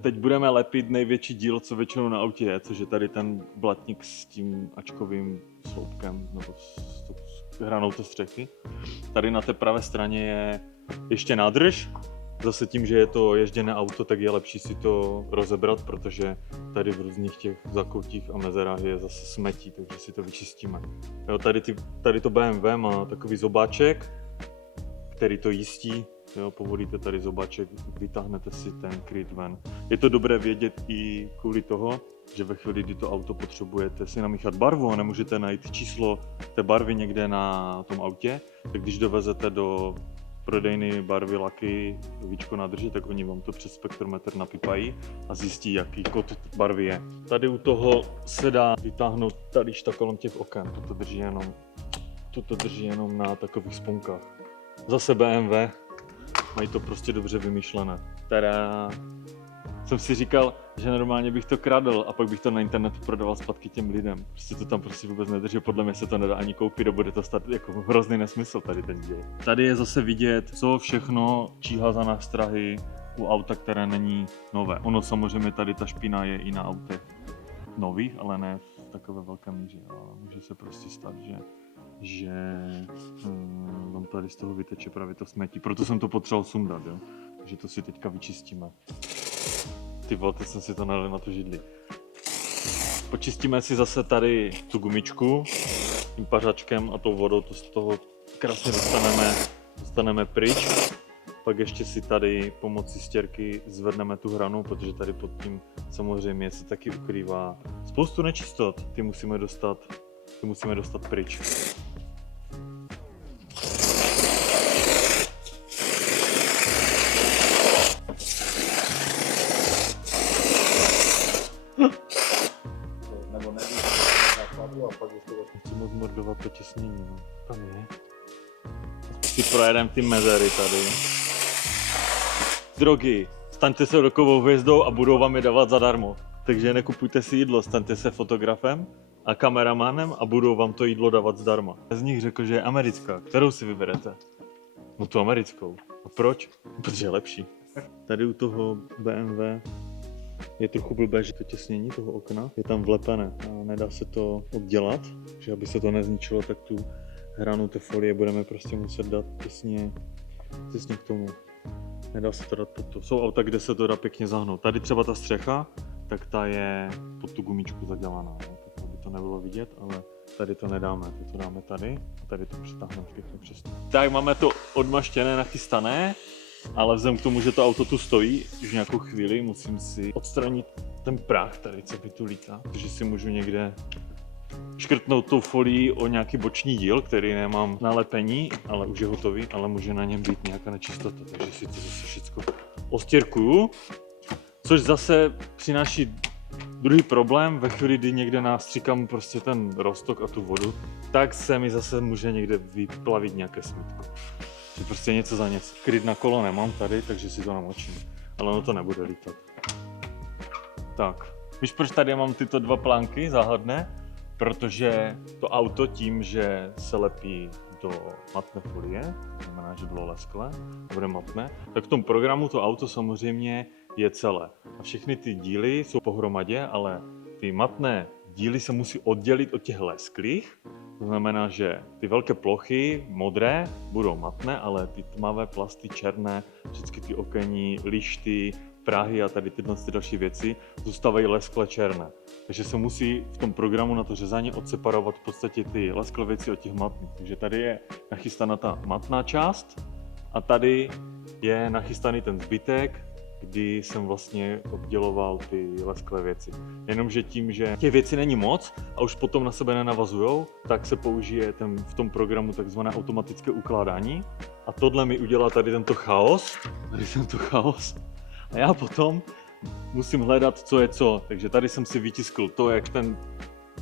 Teď budeme lepit největší díl, co většinou na autě je, což je tady ten blatník s tím ačkovým sloupkem, nebo s hranou té střechy. Tady na té pravé straně je ještě nádrž. Zase tím, že je to ježděné auto, tak je lepší si to rozebrat, protože tady v různých těch zakoutích a mezerách je zase smetí, takže si to vyčistíme. Jo, tady to BMW má takový zobáček, který to jistí. Jo, povolíte tady zobáček, vytáhnete si ten kryt ven. Je to dobré vědět i kvůli toho, že ve chvíli, kdy to auto potřebujete si namíchat barvu a nemůžete najít číslo té barvy někde na tom autě, tak když dovezete do prodejny barvy, laky, víčko nádrže, tak oni vám to přes spektrometr napípají a zjistí, jaký kód barvy je. Tady u toho se dá vytáhnout tady kolem těch oken, toto drží jenom na takových sponkách. Zase BMW, mají to prostě dobře vymyšlené. Tada! Jsem si říkal, že normálně bych to kradl a pak bych to na internetu prodával zpátky těm lidem. Prostě to tam prostě vůbec nedrží, podle mě se to nedá ani koupit a bude to stát jako hrozný nesmysl tady ten díl. Tady je zase vidět, co všechno číhá za nástrahy u auta, které není nové. Ono samozřejmě tady ta špína je i na autech nových, ale ne v takové velké míře. Ale může se prostě stát, že vám tady z toho vyteče právě to smetí. Proto jsem to potřeboval sundat, jo? Takže to si teďka vyčistíme. Ty vole, teď jsem si to nalil na tu židli. Počistíme si zase tady tu gumičku tím pařačkem a tou vodou, to z toho krásně dostaneme pryč. Pak ještě si tady pomocí stěrky zvedneme tu hranu, protože tady pod tím samozřejmě se taky ukrývá spoustu nečistot. Ty musíme dostat pryč. Nebo nevíš, základu a pak už to Chci moc mordovat to těsnění, no. Tam je. Si projedeme ty mezery tady. Drogy. Staňte se rokovou hvězdou a budou vám je dávat zadarmo. Takže nekupujte si jídlo, staňte se fotografem a kameramanem a budou vám to jídlo dávat zdarma. Z nich řekl, že je americká. Kterou si vyberete? No tu americkou. A proč? Protože je lepší. Tady u toho BMW je trochu blbé, že to těsnění toho okna je tam vlepené a nedá se to oddělat, že aby se to nezničilo, tak tu hranu té folie budeme prostě muset dát těsně k tomu. Nedá se to dát pod to. Jsou auta, kde se to dá pěkně zahnout. Tady třeba ta střecha, tak ta je pod tu gumičku zadělaná, tak aby to nebylo vidět, ale tady to nedáme, to dáme tady a tady to přitáhneme pěkně přes to. Tak máme to odmaštěné, nachystané. Ale vzhledem k tomu, že to auto tu stojí už nějakou chvíli, musím si odstranit ten prach tady, co by tu lítá. Takže si můžu někde škrtnout tou folií o nějaký boční díl, který nemám na lepení, ale už je hotový, ale může na něm být nějaká nečistota, takže si to zase všechno ostěrkuju. Což zase přináší druhý problém, ve chvíli, kdy někde nastříkám prostě ten roztok a tu vodu, tak se mi zase může někde vyplavit nějaké smítko. Že prostě něco za něco. Kryt na kolo nemám tady, takže si to namočím. Ale ono to nebude lítat. Tak. Víš, proč tady mám tyto dva plánky záhadné? Protože to auto tím, že se lepí do matné folie, znamená, že bylo lesklé, bude matné, tak v tom programu to auto samozřejmě je celé. A všechny ty díly jsou pohromadě, ale ty matné díly se musí oddělit od těch lesklých. To znamená, že ty velké plochy, modré, budou matné, ale ty tmavé plasty, černé, všechny ty okenní, lišty, prahy a tady tyhle další věci zůstávají lesklé černé. Takže se musí v tom programu na to řezání odseparovat v podstatě ty lesklé věci od těch matných. Takže tady je nachystaná ta matná část a tady je nachystaný ten zbytek, kdy jsem vlastně odděloval ty lesklé věci. Jenomže tím, že těch věcí není moc a už potom na sebe nenavazujou, tak se použije v tom programu takzvané automatické ukládání. A tohle mi udělá tady tento chaos. A já potom musím hledat, co je co. Takže tady jsem si vytiskl to, jak ten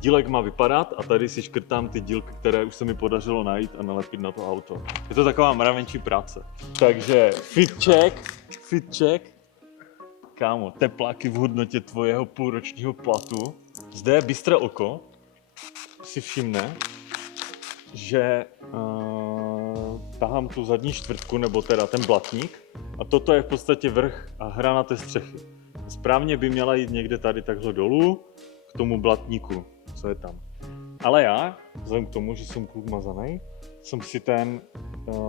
dílek má vypadat a tady si škrtám ty dílky, které už se mi podařilo najít a nalepit na to auto. Je to taková mravenčí práce. Takže fit check. Kámo, tepláky v hodnotě tvojeho půlročního platu. Zde je bystré oko, si všimne, že tahám tu zadní čtvrtku, nebo teda ten blatník. A toto je v podstatě vrch a hrana té střechy. správně by měla jít někde tady takhle dolů, k tomu blatníku, co je tam. Ale já, vzhledem k tomu, že jsem kluk mazanej, jsem si ten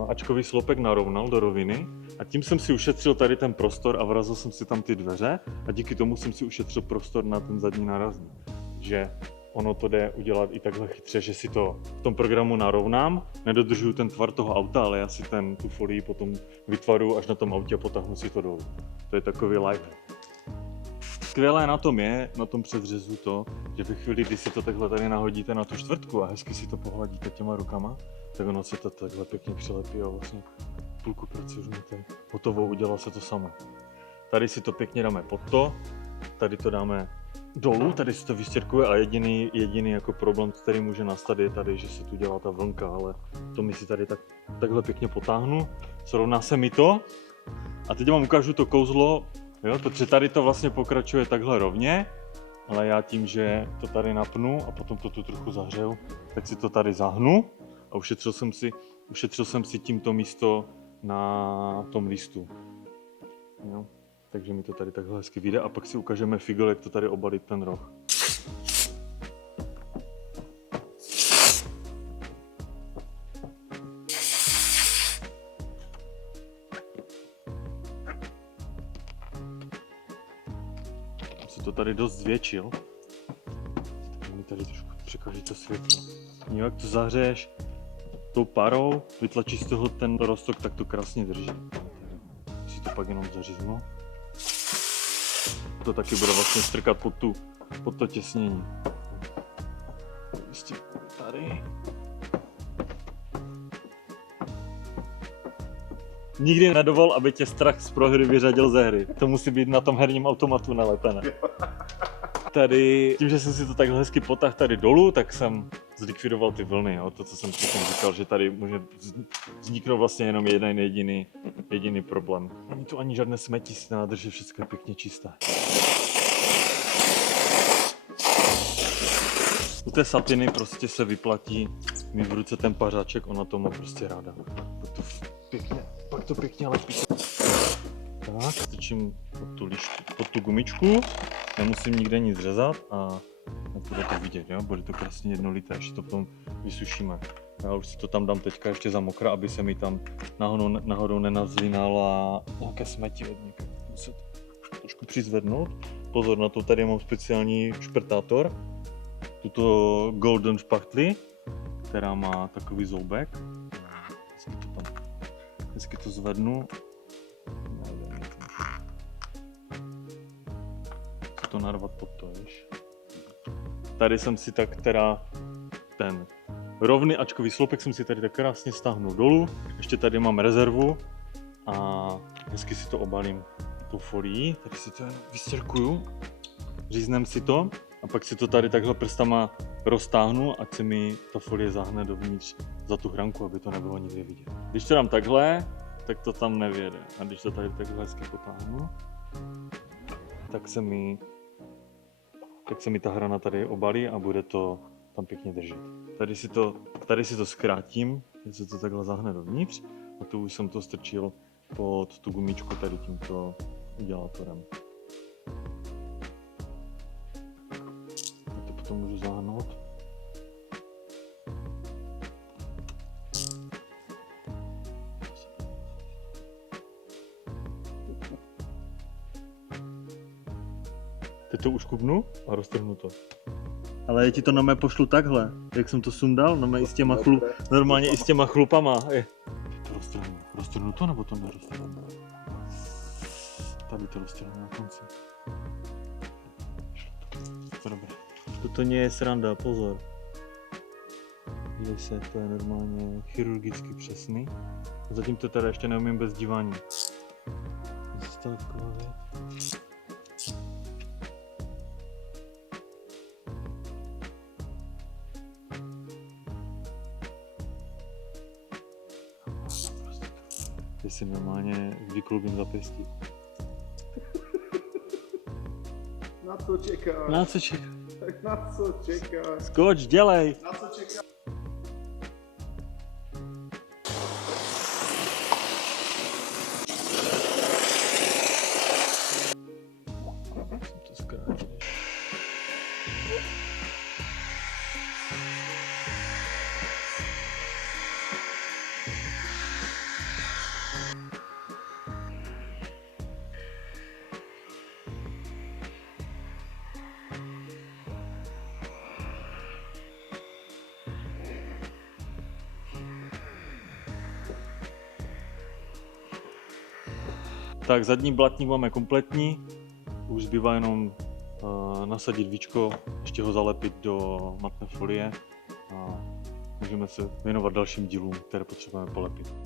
ačkový sloupek narovnal do roviny a tím jsem si ušetřil tady ten prostor a vrazil jsem si tam ty dveře a díky tomu jsem si ušetřil prostor na ten zadní nárazník. Že ono to jde udělat i takhle chytře, že si to v tom programu narovnám, nedodržuju ten tvar toho auta, ale já si tu folii potom vytvaruju až na tom autě a potáhnu si to dolů. To je takový life. Skvělé na tom předřezu to, že ve chvíli, kdy si to takhle tady nahodíte na tu čtvrtku a hezky si to pohladíte těma rukama, tak ono se to takhle pěkně přilepí a vlastně půlku práce už máte hotovou, udělá se to samo. Tady si to pěkně dáme pod to, tady to dáme dolů, tady se to vystěrkuje a jediný jako problém, který může nastat, je tady, že se tu dělá ta vlnka, ale to mi si tady takhle pěkně potáhnu, srovná se mi to a teď vám ukážu to kouzlo, jo, protože tady to vlastně pokračuje takhle rovně, ale já tím, že to tady napnu a potom to tu trochu zahřeju, tak si to tady zahnu a ušetřil jsem si tímto místo na tom listu. Jo. Takže mi to tady takhle hezky vyjde a pak si ukážeme figl, jak to tady obalit ten roh. Jsem to tady dost zvětšil. Tak mi tady trošku překáží to světlo. Jo, jak to zahřeješ tou parou, vytlačíš z toho ten roztok, tak to krásně drží. Si to pak jenom zaříznu. To taky bude vlastně strkat pod to těsnění. Ještě tady. Nikdy nedovol, aby tě strach z prohry vyřadil ze hry. To musí být na tom herním automatu nalepené. Tady, tím, že jsem si to takhle hezky potáhl tady dolů, tak jsem zlikvidoval ty vlny. Jo? To, co jsem předtím říkal, že tady může vzniknout vlastně jenom jeden jediný problém. Není tu ani žádné smetí z nádrže, všechno je pěkně čisté. U té satiny prostě se vyplatí mít v ruce ten pařáček, ona to má prostě ráda. Pak to pěkně lepí. Tak, strčím pod tu gumičku, nemusím nikde nic řezat a bude to vidět, jo? Bude to krásně jednolité, až to potom vysušíme. Já už si to tam dám teďka ještě za mokra, aby se mi tam náhodou nenazlínala nějaké smeti od někde. Muset trošku přizvednout. Pozor, na to tady mám speciální šprtátor. Tuto golden špachtli, která má takový zoubek. Hezky to zvednu. Chci to narvat pod to, víš. Tady jsem si tak ten rovný ačkový sloupek jsem si tady tak krásně stáhnul dolů. Ještě tady mám rezervu a hezky si to obalím tou folií. Tady si to vystěrkuju, říznem si to a pak si to tady takhle prstama roztáhnu, ať se mi ta folie zahne dovnitř za tu hranku, aby to nebylo nikde vidět. Když to dám takhle, tak to tam nevěde. A když to tady takhle hezky potáhnu, tak se mi ta hrana tady obalí a bude to tam pěkně držet. Tady si to zkrátím, že se to takhle zahne dovnitř a tu už jsem to strčil pod tu gumičku tady tímto udělátorem. A to potom můžu zahnout. Teď to uškubnu a roztrhnu to. Ale já ti to na mé pošlu takhle, jak jsem to sundal, na mé i s těma normálně i s těma chlupama. Teď to roztrhnu. Roztrhnu to nebo to neroztrhnu? Tady to roztrhnu na konci. To dobré. Toto nie je sranda, pozor. Dívej se, to je normálně chirurgicky přesný. A zatím to teda ještě neumím bez dívání. Zastavková věc. Ty si normálně vyklubím zapěstí. Na co čekáš? Na co čekáš? Tak na co čekáš? Skoč, dělej! Na co čekáš? Tak zadní blatník máme kompletní, už zbývá jenom nasadit víčko, ještě ho zalepit do matné folie a můžeme se věnovat dalším dílům, které potřebujeme polepit.